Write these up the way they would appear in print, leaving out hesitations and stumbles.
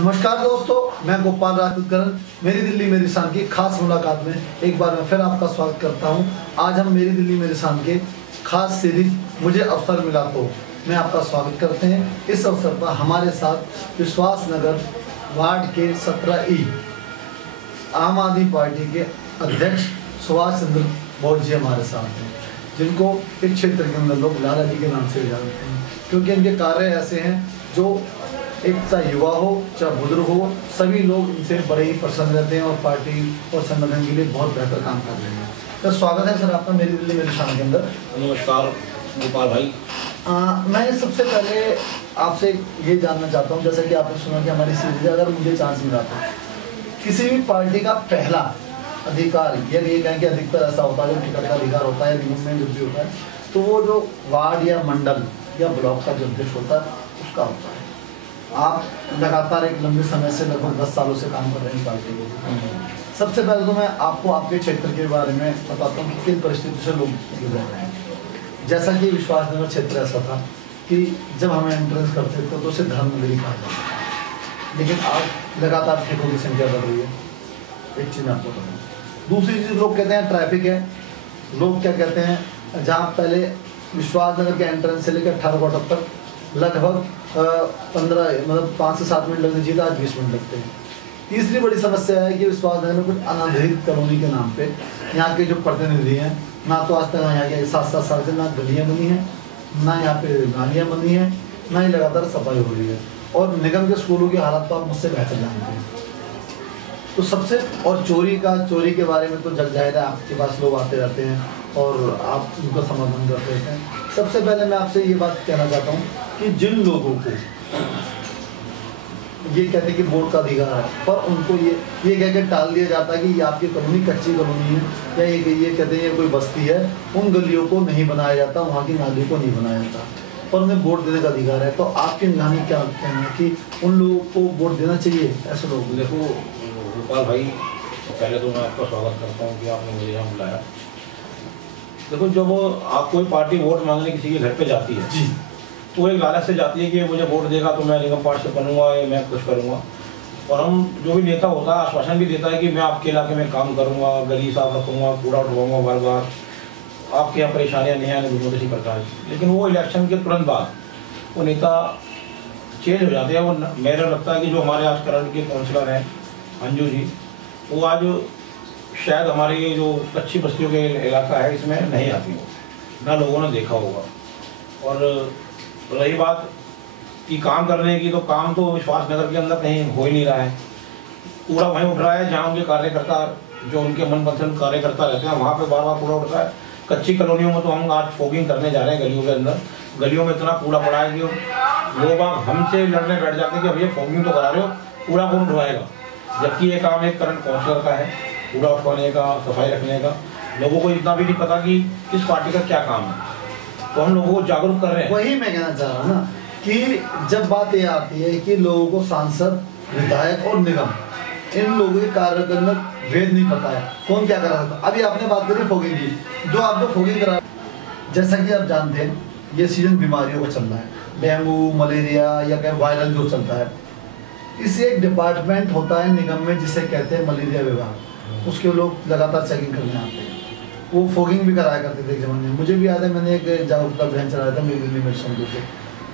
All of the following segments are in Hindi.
नमस्कार दोस्तों, मैं गोपाल राजपूत मेरी दिल्ली मेरी शान की खास मुलाकात में एक बार मैं फिर आपका स्वागत करता हूं। आज हम मेरी दिल्ली मेरी शान के खास सीरीज मुझे अवसर मिला तो मैं आपका स्वागत करते हैं। इस अवसर पर हमारे साथ विश्वास नगर वार्ड के 17E आम आदमी पार्टी के अध्यक्ष सुभाष चंद्र बोस जी हमारे साथ हैं, जिनको इस क्षेत्र के अंदर लोग लाला जी के नाम से जानते हैं, क्योंकि इनके कार्य ऐसे हैं जो एक चाहे युवा हो चाहे बुजुर्ग हो, सभी लोग इनसे बड़े ही प्रसन्न रहते हैं और पार्टी और संगठन के लिए बहुत बेहतर काम कर रहे हैं। तो स्वागत है सर आपका मेरी दिल्ली मेरी शान के अंदर। नमस्कार गोपाल भाई। मैं सबसे पहले आपसे ये जानना चाहता हूँ, जैसा कि आपने सुना कि हमारी सीरीज, अगर मुझे चांस मिला था किसी भी पार्टी का पहला अधिकार, ये कहें कि अधिकतर ऐसा होता है जब टिकट का अधिकार होता है निगम में जो भी होता है, तो वो जो वार्ड या मंडल या ब्लॉक का जो अध्यक्ष होता है उसका होता है। आप लगातार एक लंबे समय से लगभग 10 सालों से काम कर रहे हैं पार्टी के। सबसे पहले तो मैं आपको आपके क्षेत्र के बारे में बताता हूँ कि किन परिस्थितियों से लोग गुजर रहे हैं। जैसा कि विश्वास नगर क्षेत्र ऐसा था कि जब हम एंट्रेंस करते थे तो उसे धर्म नगरी कहा जाता था, लेकिन आज लगातार ठेकों की संख्या बढ़ रही है। एक चीज़ आपको बताऊँ। दूसरी चीज़ लोग कहते हैं ट्रैफिक है। लोग क्या कहते हैं, जहाँ पहले विश्वास नगर के एंट्रेंस से लेकर 18 क्वार्टर तक लगभग 5 से 7 मिनट लगने चाहिए, आज 20 मिनट लगते हैं। तीसरी बड़ी समस्या है कि विश्वास नगर में कुछ अनाधिकृत कॉलोनी के नाम पे यहाँ के जो प्रतिनिधि हैं, ना तो आज तक यहाँ के 7-7 साल से ना गलियाँ बनी हैं, ना यहाँ पे नालियाँ बनी हैं, ना ही लगातार सफाई हो रही है। और निगम के स्कूलों की हालत तो आप मुझसे बेहतर जानते हैं। तो सबसे और चोरी के बारे में तो जग जाहिर है, आपके पास लोग आते रहते हैं और आप उनका समाधान करते रहते हैं। सबसे पहले मैं आपसे ये बात कहना चाहता हूँ कि जिन लोगों को ये कहते हैं कि वोट का अधिकार है, पर उनको ये कह के टाल दिया जाता है कि ये आपकी कॉलोनी कच्ची कॉलोनी है, या ये कहते हैं ये कोई बस्ती है, उन गलियों को नहीं बनाया जाता, वहाँ की नालियों को नहीं बनाया जाता, पर उन्हें वोट देने का अधिकार है। तो आपके निगाह में क्या कहना है कि उन लोगों को वोट देना चाहिए ऐसे लोग? देखो गोपाल भाई, पहले तो मैं आपका स्वागत करता हूँ कि आपने मुझे यहाँ बुलाया। देखो, जब आप कोई पार्टी वोट मांगने किसी के घर पे जाती है जी, तो एक लालच से जाती है कि मुझे वोट देगा तो मैं निगम पार्टी से बनूंगा या मैं कुछ करूंगा। और हम जो भी नेता होता है आश्वासन भी देता है कि मैं आपके इलाके में काम करूंगा, गली साफ रखूंगा, कूड़ा उठवाऊंगा, बार बार आपके यहाँ परेशानियाँ नहीं आने दूंगा किसी प्रकार की। लेकिन वो इलेक्शन के तुरंत बाद वो नेता चेंज हो जाते हैं। वो मेरा लगता है कि जो हमारे आज करंट के काउंसलर हैं अंजू जी, वो आज शायद हमारे ये जो कच्ची बस्तियों के इलाका है इसमें नहीं आती हो, ना लोगों ने देखा होगा। और रही बात कि काम करने की, तो काम तो विश्वास नगर के अंदर कहीं हो ही नहीं रहा है। कूड़ा वहीं उठ रहा है जहाँ उनके कार्यकर्ता, जो उनके मनपसंद कार्यकर्ता रहते हैं, वहाँ पे बार बार कूड़ा उठ रहा है। कच्ची कॉलोनियों में तो हम आज फॉगिंग करने जा रहे हैं गलियों के अंदर। गलियों में इतना कूड़ा पड़ा है कि लोग हमसे लड़ने बैठ जाते हैं कि भैया फॉगिंग तो करा रहे हो, कूड़ा कौन उठवाएगा, जबकि ये काम एक करंट काउंसलर का है, कूड़ा उठवाने का, सफाई रखने का। लोगों को इतना भी नहीं पता कि किस पार्टी का क्या काम है, तो हम लोगों को जागरूक कर रहे हैं। वही मैं कहना चाह रहा हूँ ना कि जब बात ये आती है कि लोगों को सांसद, विधायक और निगम, इन लोगों के कार्य में भेद नहीं पता है कौन क्या कर रहा था। अभी आपने बात करी फॉगिंग की, जो आप जो फॉगिंग करा, जैसा कि आप जानते हैं ये सीजन बीमारियों का चल रहा है, डेंगू, मलेरिया या क्या वायरल जो चलता है। इसे एक डिपार्टमेंट होता है निगम में जिसे कहते हैं मलेरिया विभाग, उसके लोग लगातार चेकिंग करने आते हैं। वो फॉगिंग भी कराया करते थे एक जमाने में, मुझे भी याद है, मैंने एक जागरूकता अभियान चलाया था मेरी दिल्ली में से।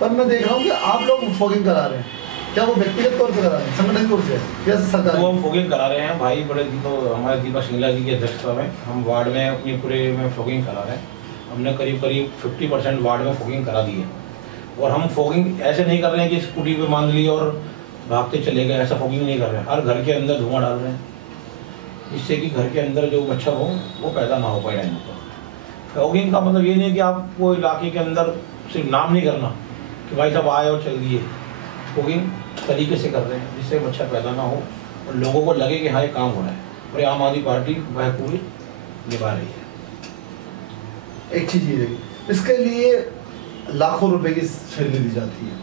पर मैं देख रहा हूँ कि आप लोग फॉगिंग करा रहे हैं, क्या वो व्यक्तिगत तौर पर करा रहे हैं, संगठन तौर से या सरकार? तो हम फॉगिंग करा रहे हैं भाई, बड़े तो हमारे दीपक सिंगला जी की अध्यक्षता में हम वार्ड में अपनी पूरे में फॉगिंग करा रहे हैं। हमने करीब 50% वार्ड में फॉगिंग करा दी है। और हम फॉगिंग ऐसे नहीं कर रहे हैं कि स्कूटी पे बांध ली और भागते चले गए, ऐसा फॉगिंग नहीं कर रहे हैं। हर घर के अंदर धुआं डाल रहे हैं, जिससे कि घर के अंदर जो मच्छर हो वो पैदा ना हो पाए टाइम पर। फॉगिंग का मतलब ये नहीं कि आपको इलाके के अंदर सिर्फ नाम नहीं करना कि भाई साहब आए और चल दिए। फॉगिंग तरीके से कर रहे हैं जिससे मच्छर पैदा ना हो और लोगों को लगे कि हाँ ये काम हो रहा है, और आम आदमी पार्टी वह पूरी निभा रही है। एक चीज़ ये देखिए, इसके लिए लाखों रुपए की सैलरी दी जाती है,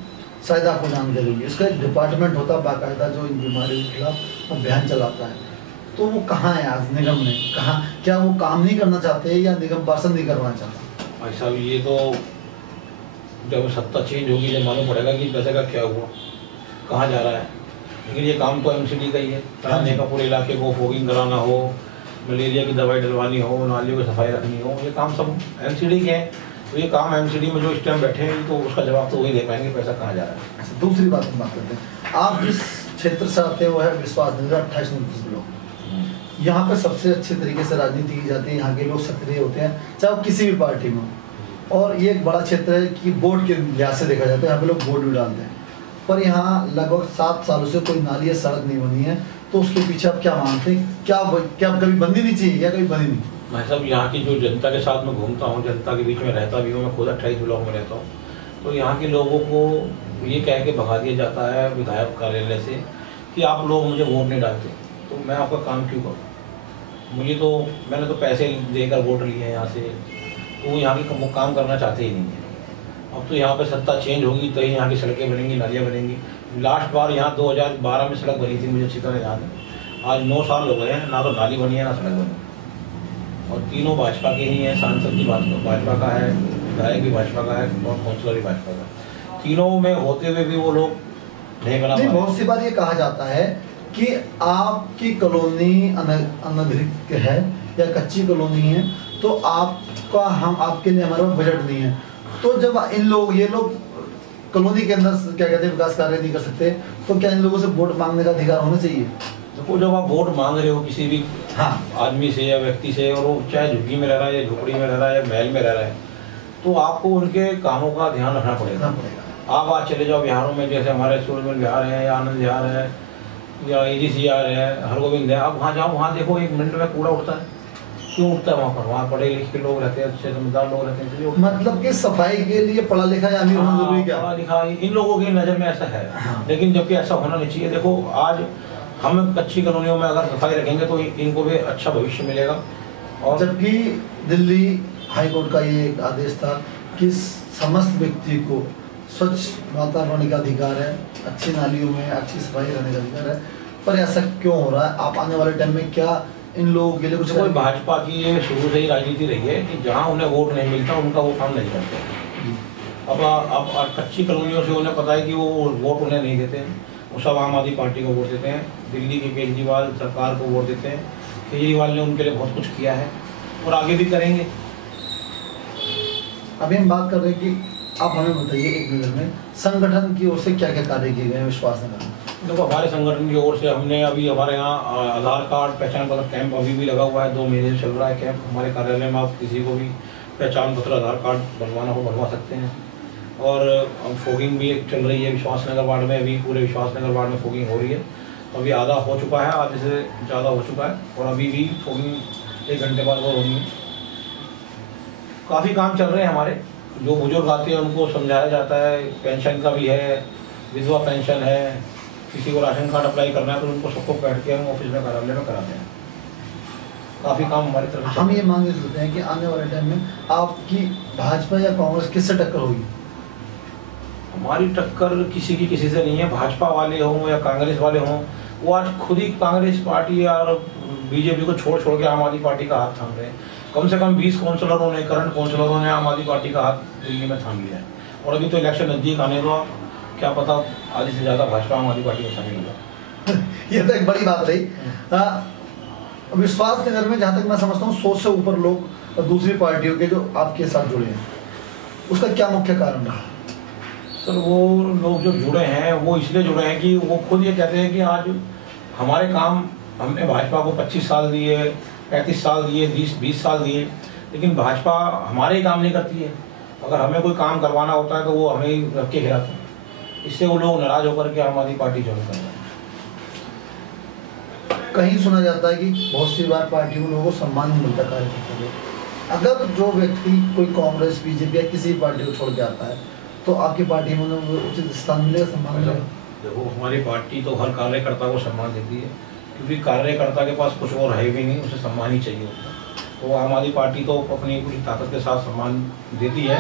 शायद आपको जानकारी होगी। इसका एक डिपार्टमेंट होता है बाकायदा जो इन बीमारियों के खिलाफ अभियान चलाता है। तो वो कहाँ है आज निगम में? कहाँ? क्या वो काम नहीं करना चाहते या निगम पार्षद नहीं करना चाहता? भाई साहब, ये तो जब सत्ता चेंज होगी जब मालूम पड़ेगा कि पैसे का क्या हुआ, कहाँ जा रहा है। लेकिन ये काम तो एमसीडी का ही है, कराने का, पूरे इलाके को फॉगिंग कराना हो, मलेरिया की दवाई डलवानी हो, नालियों की सफाई रखनी हो, ये काम सब एमसीडी के हैं। तो ये काम एमसीडी में जो इस टाइम बैठे हैं तो उसका जवाब तो वही दे पाएंगे पैसा कहाँ जा रहा है। अच्छा, दूसरी बात हम बात करते हैं, आप जिस क्षेत्र से आते हैं वो है विश्वास नगर 28-29 ब्लॉक। यहाँ पे सबसे अच्छे तरीके से राजनीति की जाती है, यहाँ के लोग सक्रिय होते हैं चाहे वो किसी भी पार्टी में हो, और ये एक बड़ा क्षेत्र है कि वोट के लिहाज से देखा जाता है, यहाँ पे लोग वोट भी डालते हैं। पर यहाँ लगभग 7 सालों से कोई नाली या सड़क नहीं बनी है, तो उसके पीछे आप क्या मानते हैं, क्या कभी बननी नहीं चाहिए या कभी बनी नहीं? मैं सब यहाँ की जो जनता के साथ में घूमता हूँ, जनता के बीच में रहता भी हूँ, मैं खुद 28 ब्लॉक में रहता हूँ, तो यहाँ के लोगों को ये कह के भगा दिया जाता है विधायक कार्यालय से कि आप लोग मुझे वोट नहीं डालते, तो मैं आपका काम क्यों करूँ? मैंने तो पैसे देकर वोट लिए हैं यहाँ से, तो वो यहाँ के काम करना चाहते ही नहीं है। अब तो यहाँ पे सत्ता चेंज होगी तो ही यहाँ की सड़कें बनेंगी, नालियाँ बनेंगी। लास्ट बार यहाँ 2012 में सड़क बनी थी, मुझे अच्छी तरह याद है। आज 9 साल हो गए हैं, ना तो नाली बनी है ना सड़क बनी, और तीनों भाजपा के ही हैं। सांसद भी भाजपा का है, विधायक भी भाजपा का है और काउंसलर भी भाजपा का। तीनों में होते हुए भी वो लोग नहीं बना पाए। बहुत सी बार ये कहा जाता है कि आपकी कॉलोनी अनधिकृत है या कच्ची कॉलोनी है, तो आपके लिए हमारे पास बजट नहीं है, तो जब ये लोग कॉलोनी के अंदर क्या कहते हैं विकास कार्य नहीं कर सकते, तो क्या इन लोगों से वोट मांगने का अधिकार होना चाहिए? देखो, जब आप वोट मांग रहे हो किसी भी आदमी से या व्यक्ति से, और वो चाहे झुग्गी में रह रहा है या झोपड़ी में रह रहा है या महल में रह रहा है, तो आपको उनके कामों का ध्यान रखना पड़ेगा। आप आज चले जाओ बिहारों में, जैसे हमारे सूरजमल विहार है या आनंद विहार है या AGCR है, हरगोविंद है, आप वहाँ जाओ, वहाँ देखो 1 मिनट में कूड़ा उठता है। क्यों उठता है वहाँ पर? वहाँ पढ़े लिखे लोग रहते हैं, अच्छे समझदार लोग रहते हैं, इसलिए मतलब कि सफाई के लिए पढ़ा लिखा या अमीर होना जरूरी क्या? पढ़ा लिखा इन लोगों की नज़र में ऐसा है, लेकिन जबकि ऐसा होना नहीं चाहिए। देखो, आज हम कच्ची कॉलोनियों में अगर सफाई रखेंगे तो इनको भी अच्छा भविष्य मिलेगा। और जबकि दिल्ली हाई कोर्ट का ये एक आदेश था कि समस्त व्यक्ति को स्वच्छ वातावरण का अधिकार है, अच्छी नालियों में अच्छी सफाई रहने का अधिकार है, पर ऐसा क्यों हो रहा है? आप आने वाले टाइम में क्या इन लोगों के लिए कुछ? कोई भाजपा की ये शुरू से ही राजनीति रही है कि जहाँ उन्हें वोट नहीं मिलता उनका वो काम नहीं करते। अब कच्ची कॉलोनियों से उन्हें पता है कि वो वोट उन्हें नहीं देते हैं, वो सब आम आदमी पार्टी को वोट देते हैं, दिल्ली के केजरीवाल सरकार को वोट देते हैं। केजरीवाल ने उनके लिए बहुत कुछ किया है और आगे भी करेंगे। अभी हम बात कर रहे हैं कि आप हमें बताइए एक नज़र में संगठन की ओर से क्या क्या कार्य किए गए हैं विश्वास नगर में? देखो, हमारे संगठन की ओर से हमने अभी हमारे यहाँ आधार कार्ड पहचान पत्र कैंप अभी भी लगा हुआ है, 2 महीने से चल रहा है कैंप हमारे कार्यालय में। आप किसी को भी पहचान पत्र आधार कार्ड बनवाना हो बनवा सकते हैं। और फॉगिंग भी चल रही है विश्वास नगर वार्ड में, अभी पूरे विश्वास नगर वार्ड में फॉगिंग हो रही है। अभी आधा हो चुका है, आधे से ज़्यादा हो चुका है, और अभी भी फॉगिंग 1 घंटे बाद वो होनी है। काफ़ी काम चल रहे हैं हमारे। जो बुजुर्ग आते हैं उनको समझाया जाता है, पेंशन का भी है, विधवा पेंशन है, किसी को राशन कार्ड अप्लाई करना है तो उनको सबको बैठ के हम ऑफिस में कार्यालय में कराते हैं। काफ़ी काम हमारी तरफ से। हम ये मांग करते हैं कि आने वाले टाइम में आपकी भाजपा या कांग्रेस किससे टक्कर होगी? हमारी टक्कर किसी की किसी से नहीं है। भाजपा वाले हों या कांग्रेस वाले हों, वो आज खुद ही कांग्रेस पार्टी और बीजेपी को छोड़ के आम आदमी पार्टी का हाथ थाम रहे हैं। कम से कम 20 काउंसलरों ने, करंट काउंसलरों ने आम आदमी पार्टी का हाथ दिल्ली में थाम लिया है। और अभी तो इलेक्शन नज़दीक आने दो, क्या पता आधे से ज़्यादा भाजपा आम आदमी पार्टी में शामिल होगा। ये तो एक बड़ी बात रही। विश्वास नगर में जहाँ तक मैं समझता हूँ 100 से ऊपर लोग दूसरी पार्टियों के जो आपके साथ जुड़े हैं, उसका क्या मुख्य कारण रहा? सर, वो लोग जो जुड़े हैं वो इसलिए जुड़े हैं कि वो खुद ये कहते हैं कि आज हमारे काम हमने भाजपा को 25 साल दिए, 35 साल दिए, 20 साल दिए, लेकिन भाजपा हमारे ही काम नहीं करती है। अगर हमें कोई काम करवाना होता है तो वो हमें ही रख के खिलाते हैं। इससे वो लोग नाराज होकर के आम आदमी पार्टी ज्वाइन कर रहे हैं। कहीं सुना जाता है कि बहुत सी बार पार्टियों लोगों को सम्मान नहीं मिलता कार्यकर्ता को। अगर जो व्यक्ति कोई कांग्रेस, बीजेपी या किसी पार्टी को छोड़ के आता है तो आपकी पार्टी में उचित स्थान मिलेगा, सम्मान मिलेगा? देखो, हमारी पार्टी तो हर कार्यकर्ता को सम्मान देती है, क्योंकि कार्यकर्ता के पास कुछ और है भी नहीं, उसे सम्मान ही चाहिए होता है। तो आम आदमी पार्टी तो अपनी पूरी ताकत के साथ सम्मान देती है।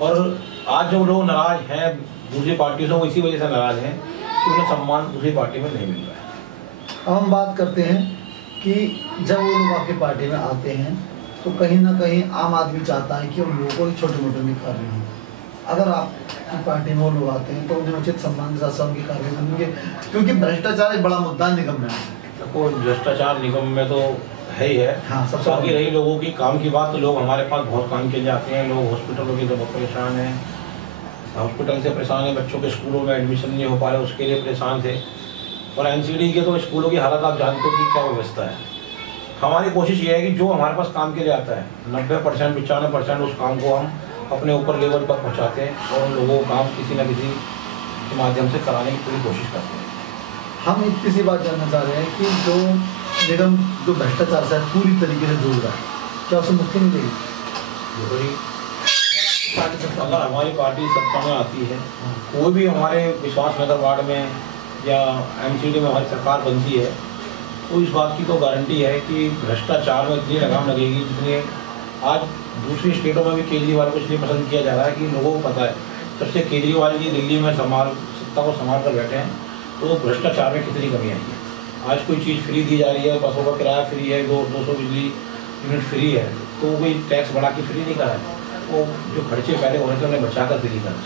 और आज जो लोग नाराज हैं दूसरी पार्टियों से, वो इसी वजह से नाराज हैं कि उन्हें सम्मान दूसरी पार्टी में नहीं मिल रहा है। अब हम बात करते हैं कि जब वो लोग आपकी पार्टी में आते हैं तो कहीं ना कहीं आम आदमी चाहता है कि उन लोगों को छोटे मोटे निखार रहे हैं, अगर आपकी पार्टी में वो लोग आते हैं तो उन्हें उचित सम्मान के साथ उनकी कार्रवाई करेंगे, क्योंकि भ्रष्टाचार एक बड़ा मुद्दा है निगम में। देखो भ्रष्टाचार निगम में तो है ही है। हाँ, सबसे बाकी रही लोगों की काम की बात, तो लोग हमारे पास बहुत काम के लिए आते हैं। लोग हॉस्पिटलों की तरफ परेशान हैं, हॉस्पिटल से परेशान है, बच्चों के स्कूलों में एडमिशन नहीं हो पा रहे उसके लिए परेशान थे। और एनसीडी के तो स्कूलों की हालत आप जानते हो कि क्या व्यवस्था है। हमारी कोशिश ये है कि जो हमारे पास काम के लिए आता है 90% 95% उस काम को हम अपने ऊपर लेवल पर पहुँचाते हैं और उन लोगों को काम किसी न किसी के माध्यम से कराने की पूरी कोशिश करते हैं। हम एक किसी बात जानना चाह रहे हैं कि जो निगम जो भ्रष्टाचार से पूरी तरीके से जुड़ रहा है, क्या उसे मुक्ति मिलेगी? अगर हमारी पार्टी सत्ता में आती है, कोई भी हमारे विश्वास नगर वार्ड में या एमसीडी में हमारी सरकार बनती है, तो इस बात की तो गारंटी है कि भ्रष्टाचार में इतनी लगाम लगेगी जितनी आज दूसरी स्टेटों में भी केजरीवाल को इसलिए पसंद किया जा रहा है कि लोगों को पता है जब से केजरीवाल जी दिल्ली में सत्ता को संभाल कर बैठे हैं तो भ्रष्टाचार में कितनी कमी आई है। आज कोई चीज़ फ्री दी जा रही है, बसों का किराया फ्री है, 200 बिजली यूनिट फ्री है, तो कोई टैक्स बढ़ा के फ्री नहीं करा है, वो जो खर्चे पहले हो रहे थे उन्हें बचा कर फ्री करा।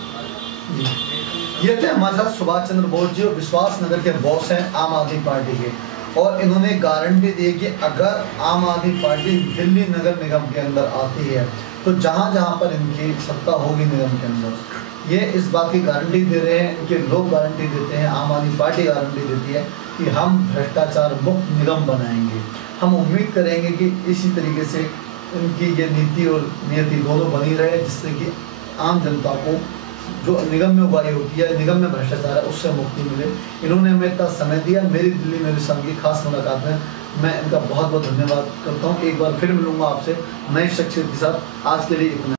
ये थे हमारे साथ सुभाष चंद्र बोस जी, और विश्वास नगर के बॉस हैं आम आदमी पार्टी के, और इन्होंने गारंटी दी कि अगर आम आदमी पार्टी दिल्ली नगर निगम के अंदर आती है तो जहाँ जहाँ पर इनकी सत्ता होगी निगम के अंदर, ये इस बात की गारंटी दे रहे हैं, इनके लोग गारंटी देते हैं, आम आदमी पार्टी गारंटी देती है कि हम भ्रष्टाचार मुक्त निगम बनाएंगे। हम उम्मीद करेंगे कि इसी तरीके से इनकी ये नीति और नियति दोनों बनी रहे, जिससे कि आम जनता को जो निगम में उगाई होती है, निगम में भ्रष्टाचार है, उससे मुक्ति मिले। इन्होंने हमें इतना समय दिया। मेरी दिल्ली मेरे संग की खास मुलाकात में मैं इनका बहुत बहुत धन्यवाद करता हूँ। एक बार फिर मिलूंगा आपसे नई शख्सियत के साथ। आज के लिए इतना।